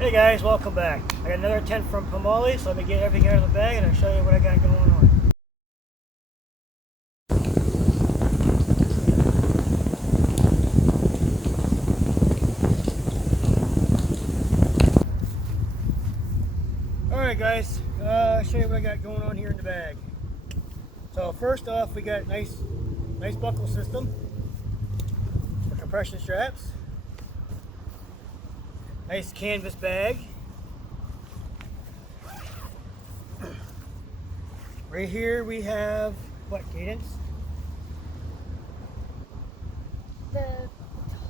Hey guys, welcome back. I got another tent from Pomoly, so let me get everything out of the bag and I'll show you what I got going on. Alright guys, I'll show you what I got going on here in the bag. So first off, we got nice buckle system for compression straps. Nice canvas bag. Right here we have, what, Cadence? The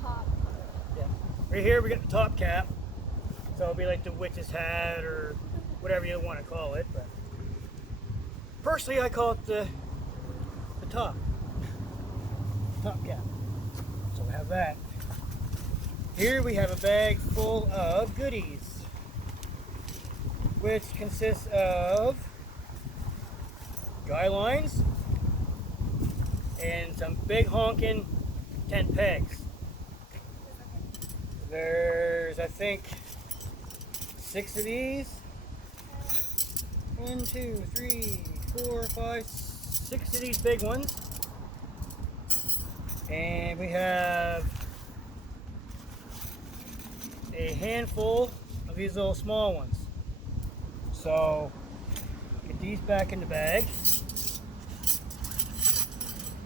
top. Yeah. Right here we got the top cap. So it'll be like the witch's hat or whatever you want to call it. But personally I call it the top cap. So we have that. Here we have a bag full of goodies, which consists of guy lines and some big honking tent pegs. There's, I think, 6 of these. 1, 2, 3, 4, 5, 6 of these big ones. And we have a handful of these little small ones. So get these back in the bag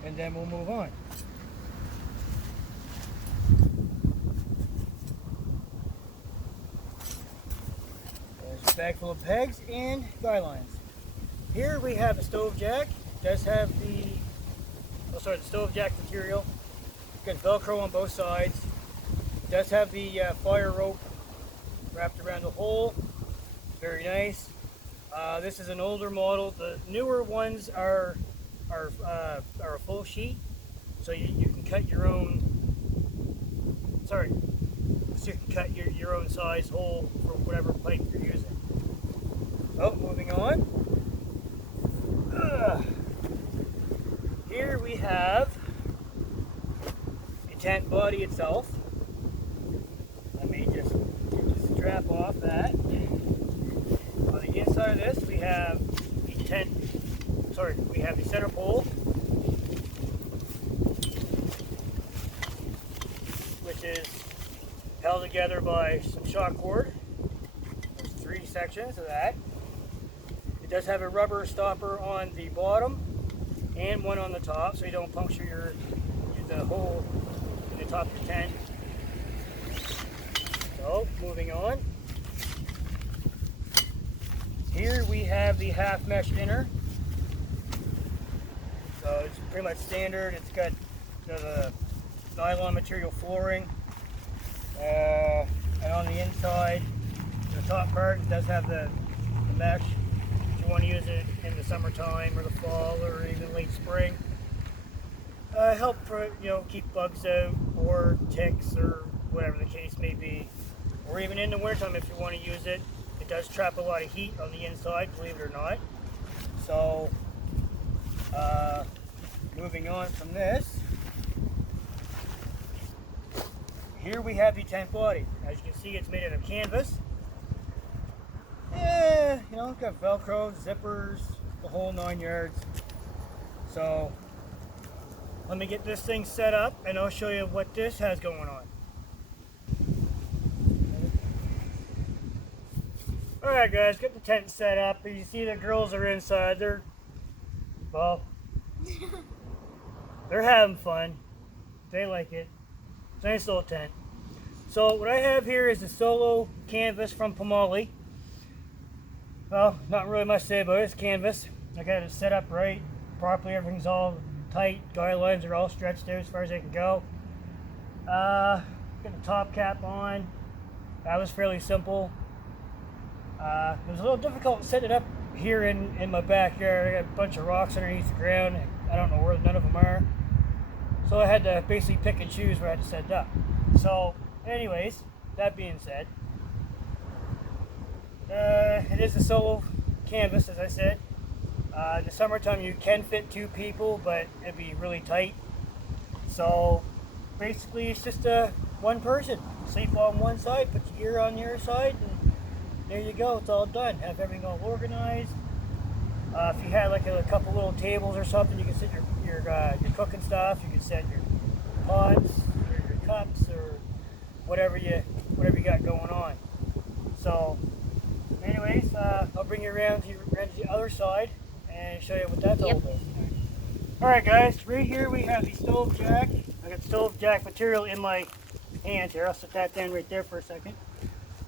and then we'll move on. There's a bag full of pegs and guy lines. Here we have a stove jack. It does have the the stove jack material. Got Velcro on both sides. It does have the fire rope wrapped around the hole. Very nice. This is an older model. The newer ones are a full sheet, so you can cut your own. Sorry, so you can cut your own size hole for whatever pipe you're using. Oh, moving on. Here we have the tent body itself. Let me just get the strap off that. On the inside of this, we have the center pole, which is held together by some shock cord. There's 3 sections of that. It does have a rubber stopper on the bottom and one on the top, so you don't puncture the hole in the top of your tent. So, moving on. Here we have the half mesh inner. So it's pretty much standard. It's got the nylon material flooring. And on the inside, the top part does have the mesh. If you want to use it in the summertime or the fall or even late spring. Help keep bugs out or ticks or whatever the case may be. Or even in the wintertime if you want to use it. It does trap a lot of heat on the inside, believe it or not. So, moving on from this, here we have the tent body. As you can see, it's made out of canvas. Yeah, it's got Velcro, zippers, the whole 9 yards. So, let me get this thing set up and I'll show you what this has going on. Alright guys, get the tent set up. You see the girls are inside. They're having fun. They like it. It's a nice little tent. So what I have here is a solo canvas from Pomoly. Well, not really much to say about it. It's canvas. I got it set up right, properly. Everything's all tight. Guy lines are all stretched out as far as they can go. Got the top cap on. That was fairly simple. It was a little difficult setting it up here in my backyard. I got a bunch of rocks underneath the ground. I don't know where none of them are. So I had to basically pick and choose where I had to set it up. So anyways, that being said, it is a solo canvas, as I said. In the summertime you can fit 2 people, but it'd be really tight. So basically it's just one person sleep on one side, put your gear on the other side, and there you go. It's all done. Have everything all organized. If you had like a couple little tables or something, you can set your cooking stuff. You can set your pots or your cups or whatever you got going on. So, anyways, I'll bring you around to the other side and show you what that's all about. All right, guys. Right here we have the stove jack. I got stove jack material in my hand here. I'll set that down right there for a second.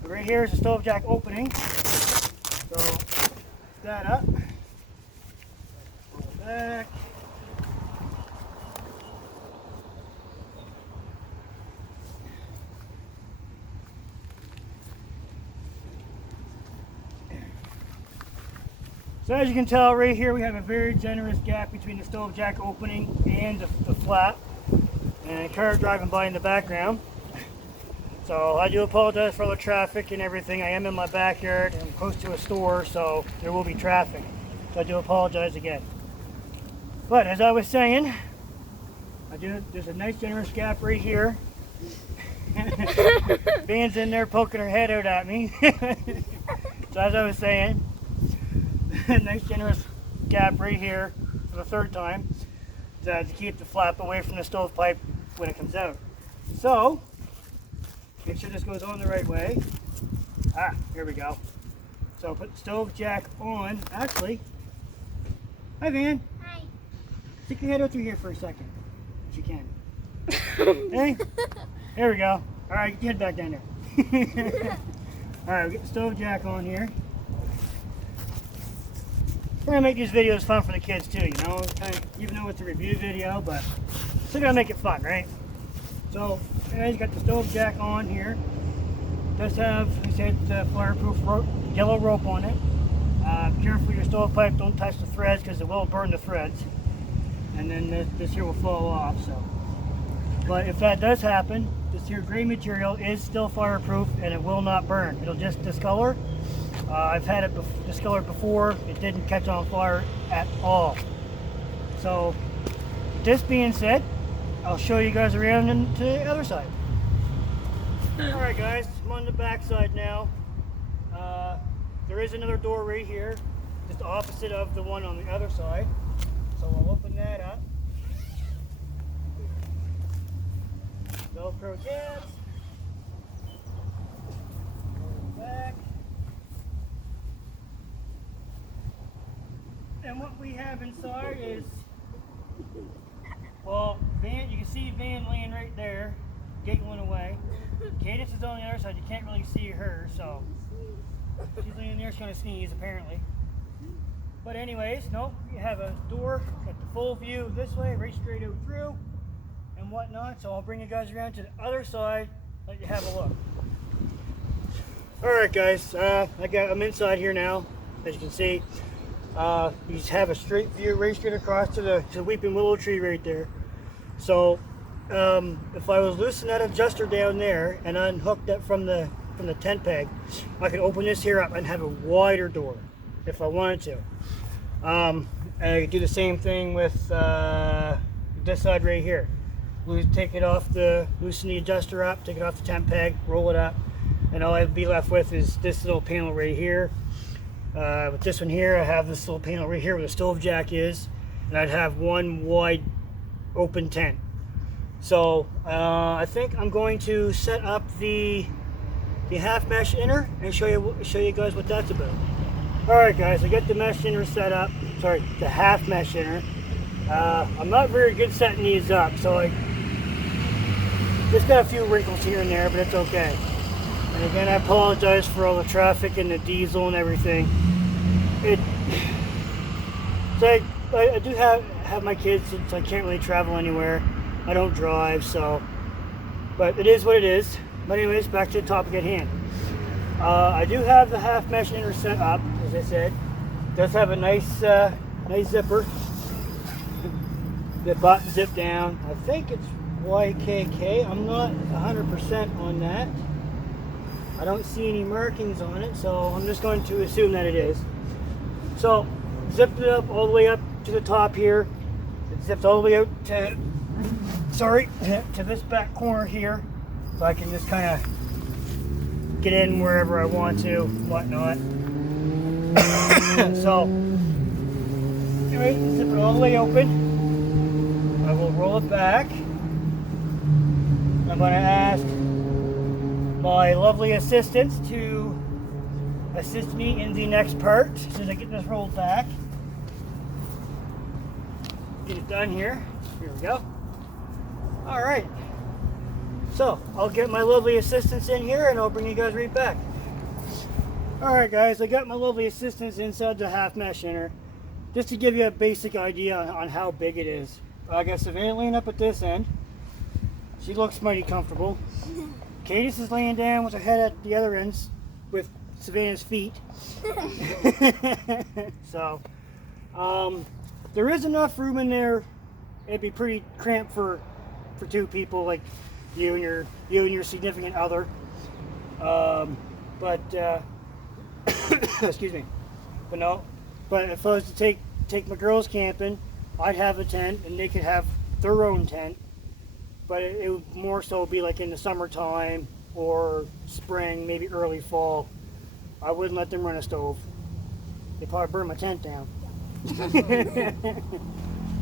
But right here is the stove jack opening. So, lift that up. Pull it back. So as you can tell right here we have a very generous gap between the stove jack opening and the flap, and a car driving by in the background. So I do apologize for all the traffic and everything. I am in my backyard and I'm close to a store, so there will be traffic. So I do apologize again. But as I was saying, there's a nice generous gap right here. Van's in there poking her head out at me. So as I was saying, nice generous gap right here for the third time to keep the flap away from the stovepipe when it comes out. So make sure this goes on the right way. Here we go. So put the stove jack on. Actually, hi Van. Hi. Stick your head out through here for a second, if you can. Hey, there we go. All right, get your head back down there. All right, we get the stove jack on here. Trying to make these videos fun for the kids too, you know. Even though it's a review video, but still gotta make it fun, right? So, you got the stove jack on here. It does have, like I said, fireproof yellow rope on it. Be careful your stovepipe, don't touch the threads because it will burn the threads. And then this here will fall off. So, but if that does happen, this here gray material is still fireproof and it will not burn. It'll just discolor. I've had it discolored before. It didn't catch on fire at all. So, this being said, I'll show you guys around to the other side. Alright guys, I'm on the back side now. There is another door right here, just opposite of the one on the other side. So I'll open that up. Velcro tabs. Back. And what we have inside is, well, Van, you can see Van laying right there, giggling away. Cadence is on the other side, you can't really see her, so she's laying there, she's going to sneeze apparently. But anyways, nope, you have a door, got the full view this way, right straight out through, and whatnot. So I'll bring you guys around to the other side, let you have a look. Alright guys, I'm inside here now, as you can see. You just have a straight view right straight across to the weeping willow tree right there. So if I was loosening that adjuster down there and unhooked it from the tent peg, I could open this here up and have a wider door if I wanted to. And I could do the same thing with this side right here. Take it off loosen the adjuster up, take it off the tent peg, roll it up, and all I'd be left with is this little panel right here. With this one here, I have this little panel right here where the stove jack is, and I'd have one wide open tent. So I think I'm going to set up the half mesh inner and show you guys what that's about. All right, guys, I got the mesh inner set up. Sorry, the half mesh inner. I'm not very good setting these up, so I just got a few wrinkles here and there, but it's okay. And again, I apologize for all the traffic and the diesel and everything. So I do have my kids, so I can't really travel anywhere. I don't drive, so, but it is what it is. But anyways, back to the topic at hand. I do have the half mesh inner set up, as I said. It does have a nice zipper. The button zip down. I think it's YKK. I'm not 100% on that. I don't see any markings on it, so I'm just going to assume that it is. So, zipped it up all the way up to the top here. It zipped all the way out to this back corner here. So I can just kind of get in wherever I want to, whatnot. So, anyway, zip it all the way open. I will roll it back. I'm going to ask my lovely assistants to assist me in the next part as I get this rolled back. Get it done here. Here we go. All right. So I'll get my lovely assistants in here and I'll bring you guys right back. All right, guys, I got my lovely assistants inside the half mesh inner. Just to give you a basic idea on how big it is. I got Savannah laying up at this end. She looks mighty comfortable. Cadis is laying down with her head at the other ends with Savannah's feet. So, there is enough room in there. It'd be pretty cramped for two people, like you and your significant other. Excuse me. But no. But if I was to take my girls camping, I'd have a tent and they could have their own tent. But it would more so be like in the summertime or spring, maybe early fall. I wouldn't let them run a stove. They'd probably burn my tent down.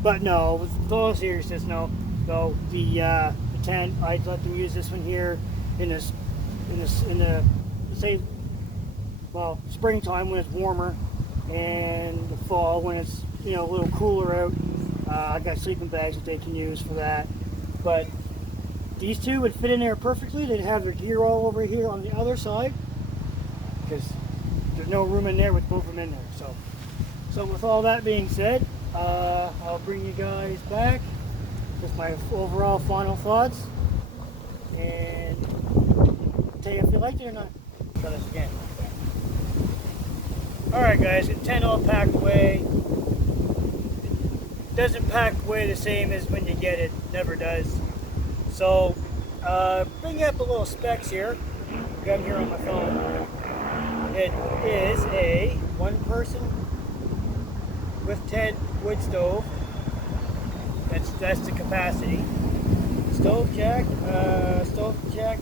But no, with all seriousness, no. So the tent, I'd let them use this one here in the say, well, springtime when it's warmer, and the fall when it's a little cooler out. I got sleeping bags that they can use for that. But these two would fit in there perfectly. They'd have their gear all over here on the other side because there's no room in there with both of them in there. So with all that being said, I'll bring you guys back with my overall final thoughts and tell you if you liked it or not. Try this again. Alright guys, the tent all packed away. It doesn't pack away the same as when you get it. Never does. So, bring up a little specs here. I got them here on my phone. It is a one-person with tent wood stove. That's the capacity. Stove jack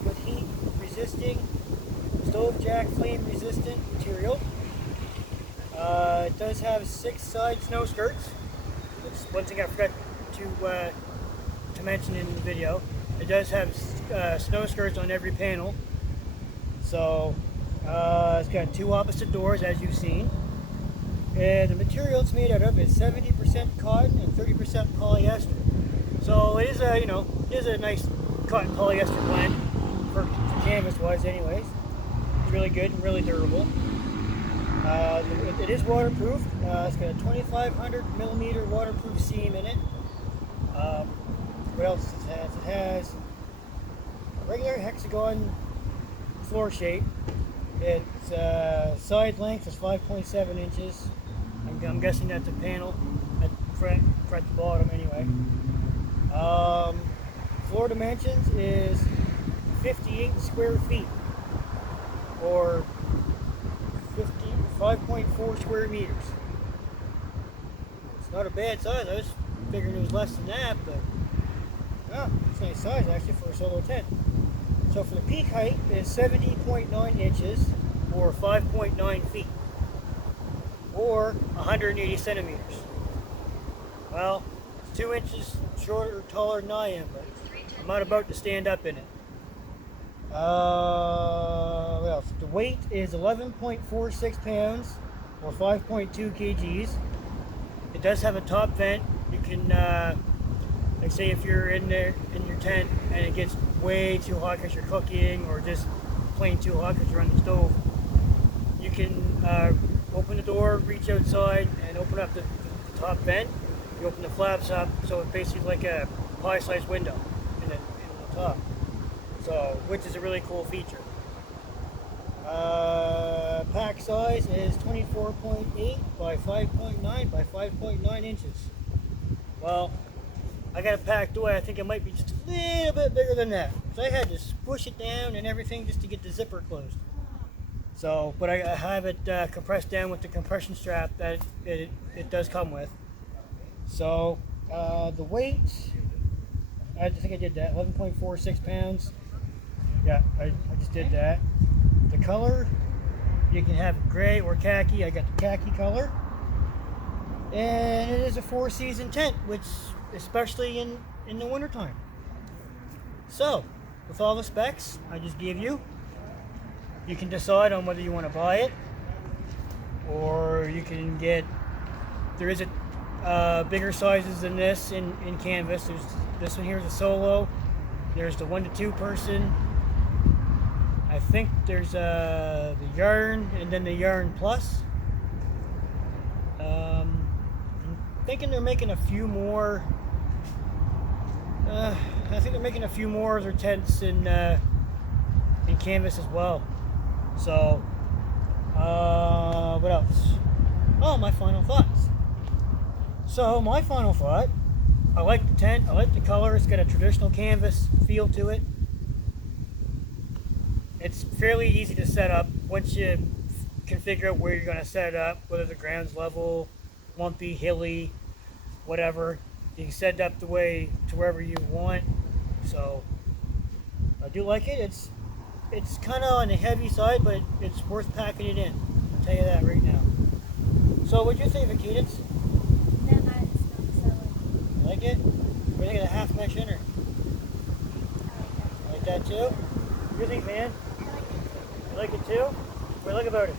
with heat resisting, stove jack flame resistant material. It does have 6 side snow skirts. That's one thing I forgot to mention in the video. It does have snow skirts on every panel. So it's got 2 opposite doors, as you've seen. And the material it's made out of is 70% cotton and 30% polyester. So it is a nice cotton polyester blend for canvas wise anyways. It's really good and really durable. It is waterproof. It's got a 2,500 millimeter waterproof seam in it. What else it has? It has a regular hexagon floor shape. Its side length is 5.7 inches. I'm guessing that's a panel at the bottom anyway. Floor dimensions is 58 square feet or 5.4 square meters. It's not a bad size. I was figuring it was less than that, but it's a nice size actually for a solo tent. So for the peak height is 70.9 inches or 5.9 feet or 180 centimeters. Well, it's 2 inches shorter or taller than I am, but I'm not about to stand up in it. Well, the weight is 11.46 pounds or 5.2 kgs. It does have a top vent. You can, like say if you're in there in your tent and it gets way too hot because you're cooking or just plain too hot because you're on the stove, you can open the door, reach outside and open up the top vent. You open the flaps up, so it's basically like a pie-sized window in the top. So, which is a really cool feature. Pack size is 24.8 by 5.9 by 5.9 inches. Well, I got it packed away. I think it might be just a little bit bigger than that. So I had to push it down and everything just to get the zipper closed. So, but I have it compressed down with the compression strap that it does come with. So, the weight, I think I did that, 11.46 pounds. Yeah, I just did that. The color. You can have gray or khaki. I got the khaki color. And it is a 4-season tent, which especially in the wintertime. So, with all the specs I just gave you, you can decide on whether you want to buy it, or you can get, there is a bigger sizes than this in canvas. There's this one here is a solo. There's the 1 to 2 person. I think there's the yarn and then the yarn plus. I'm thinking they're making a few more. I think they're making a few more of their tents in canvas as well. So, what else? Oh, my final thoughts. So, my final thought, I like the tent, I like the color, it's got a traditional canvas feel to it. It's fairly easy to set up once you can figure out where you're going to set it up, whether the ground's level, lumpy, hilly, whatever. You can set it up the way to wherever you want. So, I do like it. It's kind of on the heavy side, but it's worth packing it in. I'll tell you that right now. So, what'd you think of it, Cadence? That might smell so. You like it? What do you think of the half mesh inner? I Like that too? What do you think, man? like that. You like it too? What do you like about it?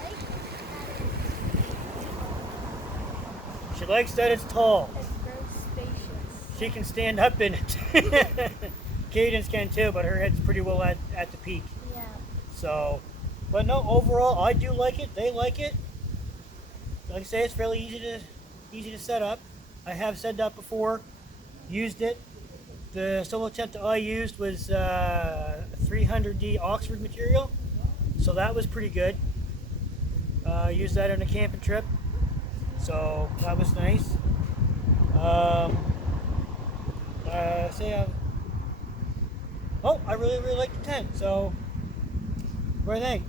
I like that She likes that it's tall. it's very spacious. She can stand up in it. Cadence can too, but her head's pretty well at the peak. Yeah. So, but no, overall, I do like it. They like it. Like I say, it's fairly easy to set up. I have said that before. Used it. The solo tent that I used was 300D Oxford material, so that was pretty good. Used that on a camping trip, so that was nice. I really like the tent. So, what do you think?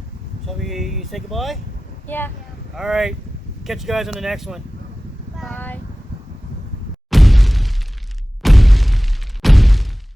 Shall we say goodbye? Yeah. All right. Catch you guys on the next one.